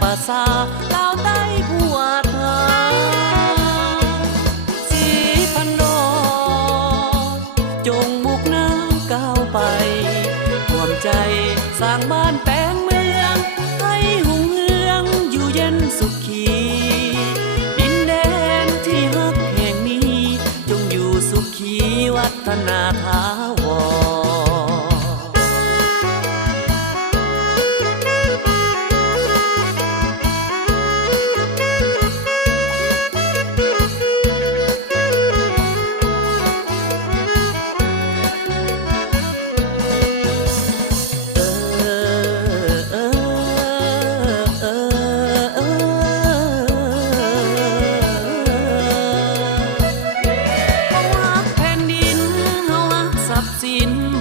ป่าซาลาวใต้ผัวทาสีพันดอกจงมุกน้ำก้าวไปรวมใจสร้างบ้านแปลงเมืองให้หุ่งเฮืองอยู่เย็นสุขีดินแดนที่ฮักแห่งนี้จงอยู่สุขีวัฒนาถาวร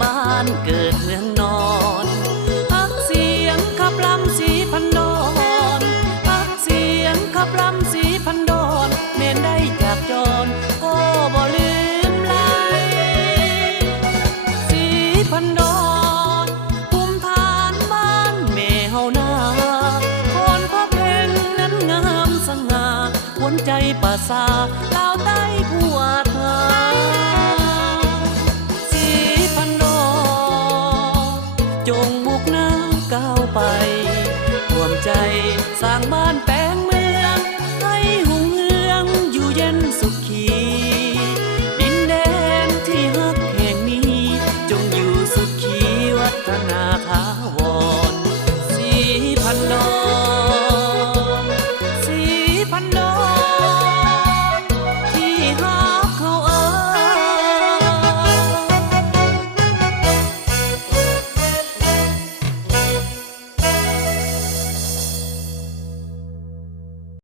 บ้านเกิดเมืองนอนพักเสียงขับลำสีพันดอนพักเสียงขับลำสีพันดอนเมนได้จากจรก็บ่ลืมไหลสีพันดอนภูมิฐานบ้านแม่เฮานาคนพระเพ็งนั้นงามสง่าหวนใจป่าซาลาวใต้ผัวทาจงมุกน้ำก้าวไปรวมใจสร้างบ้านแปล